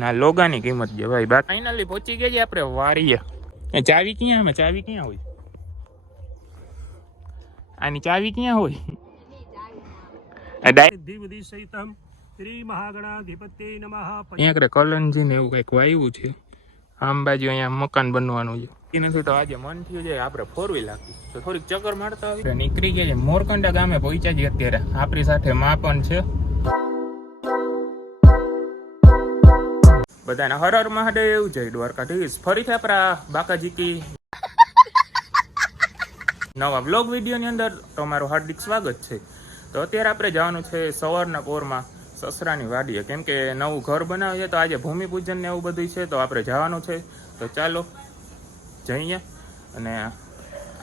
ના લોગાની કિંમત છે ભાઈ. બાકી ફાઇનલી પહોંચી ગયા છે આપણે વારીએ. ચાવી ક્યાં હોય? ચાવી ક્યાં હોય? આની ચાવી ક્યાં હોય? અહીંયા કલનજી ને એવું કઈક વાવ્યું છે. આમ બાજુ અહીંયા મકાન બનવાનું છે. એ નથી તો આજે મન થયું છે આપણે 4 વ્હીલ રાખી તો થોડીક ચક્કર મારતા આવી. નીકળી ગયા છે મોરકંડા ગામે પહોંચ્યા છે અત્યારે. આપણી સાથે માં પણ છે. બધાને હર હર મહાદેવ, જય દ્વારકાધીશ. ફરીથી આપણા બાકાજીકી નવા બ્લોગ વિડીયોની અંદર તમારું હાર્દિક સ્વાગત છે. તો અત્યારે આપણે જવાનું છે સવારના પોરમાં સસરાની વાડીએ, કેમ કે નવું ઘર બનાવીએ તો આજે ભૂમિપૂજન ને એવું બધું છે, તો આપણે જવાનું છે. તો ચાલો જઈએ. અને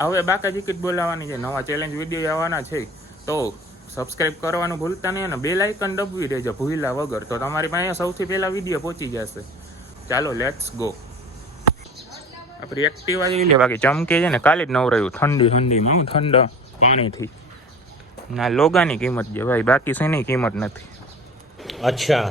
હવે બાકાજીકી જ બોલાવવાની છે. નવા ચેલેન્જ વિડીયો આવવાના છે, તો સબસ્ક્રાઈબ કરવાનું ભૂલતા નહીં અને બેલ આઇકન દબવી દેજો ભૂલા વગર, તો તમારી પાસે સૌથી પહેલા વિડીયો પહોંચી જશે. ચાલો લેટ્સ ગો. આપણી એક્ટિવા જોઈ લે, બાકી ચમકે છે ને કાલે જ નવરાયું ઠંડીમાં હું ઠંડા પાણીથી. ના લોગાની કિંમત છે ભાઈ, બાકી શેની કિંમત નથી. અચ્છા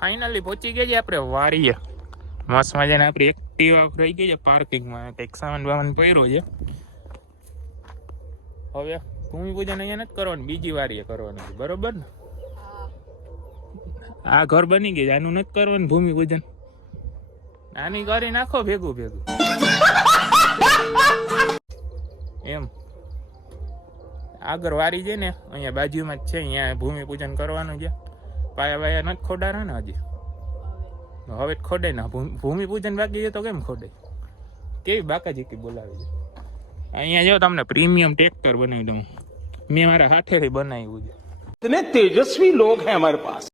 ફાઇનલી પહોંચી ગયા છે આપણે વારીએ. મસ્ત મજાને આપણી એક્ટિવા રહી ગઈ છે પાર્કિંગમાં. કંઈક સામાન બામાન પડ્યો છે. હવે ભૂમિપૂજન અહીંયા નથી કરવાનું, બીજી વારીએ કરવાનું છે, બરોબર ને? આ ઘર બની ગયું, આનું નથી કરવાનું ભૂમિપૂજન. આની કરી નાખો ભેગું એમ. આગળ વારી છે ને અહીંયા બાજુમાં જ છે, અહીંયા ભૂમિપૂજન કરવાનું છે. પાયા વાયા નથી ખોડાના ને હજી, હવે ખોડે ના. ભૂમિપૂજન બાકી છે તો કેમ ખોડે? કેવી બાકાજીકી બોલાવે છે. અહીંયા જો તમને પ્રીમિયમ ટ્રેક્ટર બનાવી દઉં. મેં મારા હાથેથી બનાવ્યું છે. इतने तेजस्वी लोग हैं हमारे पास.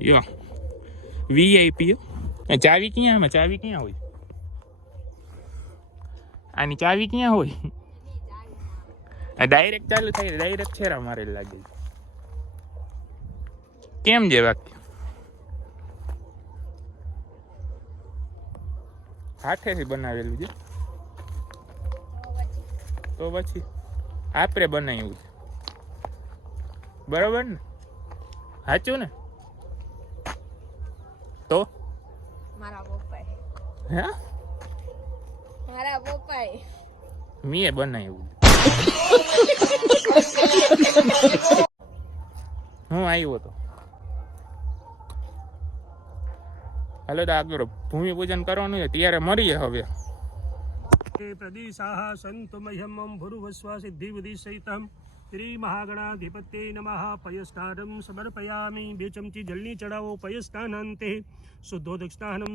યો વીઆઈપી. ચાવી ક્યાં? આમાં ચાવી ક્યાં હોય? આની ચાવી ક્યાં હોય? ડાયરેક્ટ ચાલુ થાય, ડાયરેક્ટ છેરા મારે લાગે. કેમ છે બાકી? હાથેથી બનાવેલું છે તો પછી આપણે બનાવ્યું છે, બરોબર ને? સાચું ને? તો મારા પપ્પાએ મેં બનાવ્યું. હું આવ્યો તો. હાલો તો આગળ ભૂમિપૂજન કરવાનું છે, ત્યારે મળીએ હવે. પ્રદેશાહ સંતમહ્યમં ભુર્વસ્વા સિદ્ધિવિધિ સહિતમ શ્રી મહાગણાધિપત્યે નમઃ. પયસ્નાનમ સમર્પયામિ. 2 ચમચી જલની ચડાવો પયસ્નાનાંતે. શુદ્ધોદક્ષિણાહનમ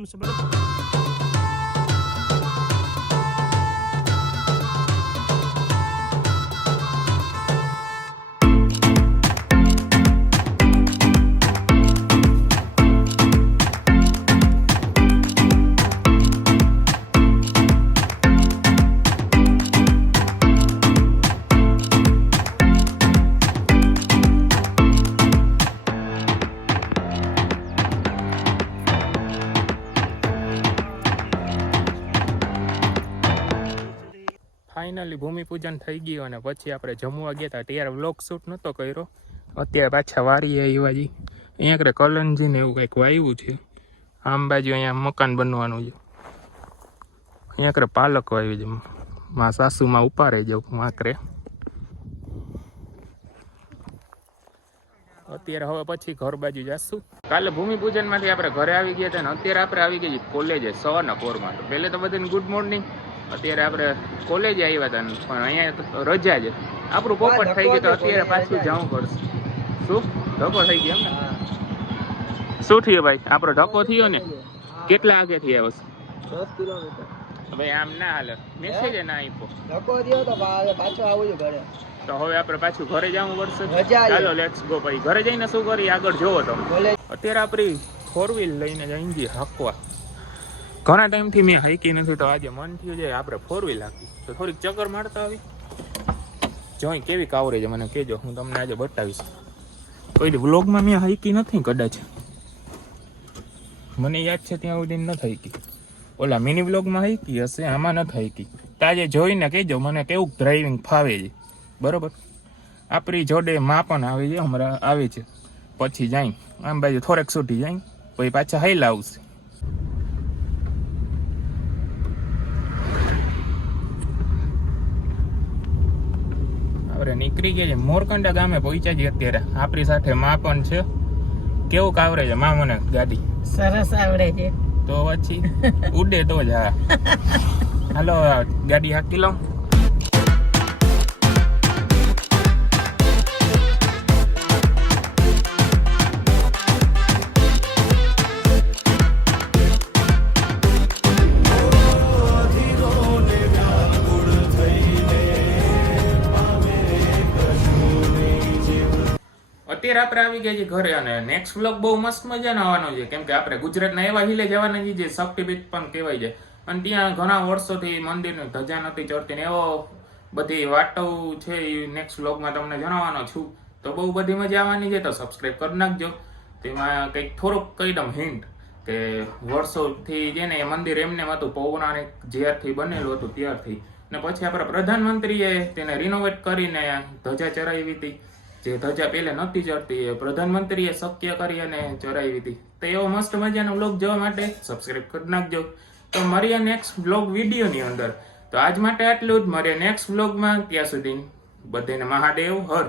ફાઇનલી ભૂમિપૂજન થઈ ગયું અને પછી આપણે જમવા ગયા હતા, ત્યારે વ્લોગ શૂટ નહોતો કર્યો. અત્યારે પાછા વારીએ આવ્યા જી. અહીંયા કલનજી ને એવું કંઈક વાવ્યું છે. આમ બાજુ અહીંયા મકાન બનવાનું છે. અહીંયા પાલક વાવ્યું છે. માં સાસુમાં ઉપાડે જાઉં માકરે. અત્યારે હવે પછી ઘર બાજુ જશું. કાલે ભૂમિપૂજન માંથી આપણે ઘરે આવી ગયા હતા ને અત્યારે આપણે આવી ગયા કોલેજે સવારના પોરમાં. તો પહેલે તો બધાને ગુડ મોર્નિંગ. અત્યારે આપણે કોલેજે આવ્યા હતા પણ અહીંયા રજા છે. આપણું પોપટ થઈ ગયું તો અત્યારે પાછું જવું પડશે. શું ધક્કો થઈ ગયો એમ ને? શું થયું ભાઈ? આપણો ધક્કો થયો ને? કેટલા આગેથી આવ્યો છે? 10 કિલોમીટર. ભાઈ આમ ના હાલે, મેસેજ ના આપ્યો. ધક્કો થયો તો પાછો આવું છું ઘરે. તો હવે આપણે પાછું ઘરે જવું પડશે. ચાલો લેટ્સ ગો. ભાઈ ઘરે જઈને શું કરીએ આગળ જોવો તો. અત્યારે આપણી 4 વ્હીલ લઈને જઈએ હાંકવા. ઘણા ટાઈમથી મેં હાઈકી નથી, તો આજે મન થયું છે આપણે 4 વ્હીલ હાંકી તો થોડીક ચક્કર મારતા આવી. જોઈ કેવી કાવરે છે મને કહેજો, હું તમને આજે બતાવીશ. કોઈ વ્લોગમાં મેં હાઈકી નથી કદાચ, મને યાદ છે ત્યાં સુધી નથી હાઈકી. ઓલા મિની વ્લોગમાં હાઈકી હશે, આમાં નથી હાઈકી. તાજે જોઈને કહેજો મને કેવું ડ્રાઇવિંગ ફાવે છે, બરોબર. આપણી જોડે માં પણ આવે છે, હમણાં આવે છે. પછી જાય આમ બાજુ થોડેક છૂટી જાય, પછી પાછા હાઈલા આવશે. આપણે નીકળી ગયા છે મોરકંડા ગામે, પહોંચ્યા છીએ અત્યારે. આપણી સાથે માં પણ છે. કેવું આવડે છે માં મને ગાડી? સરસ આવડે છે. તો પછી ઉડે તો જ. હા હાલો ગાડી હાકી લો. અત્યારે આપણે આવી ગયા છીએ ઘરે, અને નેક્સ્ટ વ્લોગ બહુ મસ્ત મજાનો આવવાનો છે, કેમ કે આપણે ગુજરાતના એવા હિલે જવાના છીએ જે શક્તિપીઠ પણ કહેવાય છે. અને ત્યાં ઘણા વર્ષોથી મંદિરની ધજા નથી ચડતી ને એવો બધી વાતો છે, એ નેક્સ્ટ વ્લોગમાં તમને જણાવવાનો છું. તો બહુ બધી મજા આવવાની છે, તો સબસ્ક્રાઈબ કરી નાખજો. તેમાં કંઈક થોડુંક કહી દઉં હિન્ટ કે વર્ષોથી છે ને એ મંદિર એમને હતું, પૌરાણિક જ્યારથી બનેલું હતું ત્યારથી. ને પછી આપણા પ્રધાનમંત્રીએ તેને રિનોવેટ કરીને ધજા ચડાવી હતી. જે ધજા પહેલા નહોતી ચડતી એ પ્રધાનમંત્રીએ શક્ય કરી અને ચડાવી હતી. તો એવો મસ્ત મજાનો વ્લોગ જોવા માટે સબસ્ક્રાઈબ કરી નાખજો. તો મળીએ નેક્સ્ટ વ્લોગ વિડીયોની અંદર. તો આજ માટે આટલું જ. મળીએ નેક્સ્ટ વ્લોગમાં. ત્યાં સુધી બધાને મહાદેવ હર.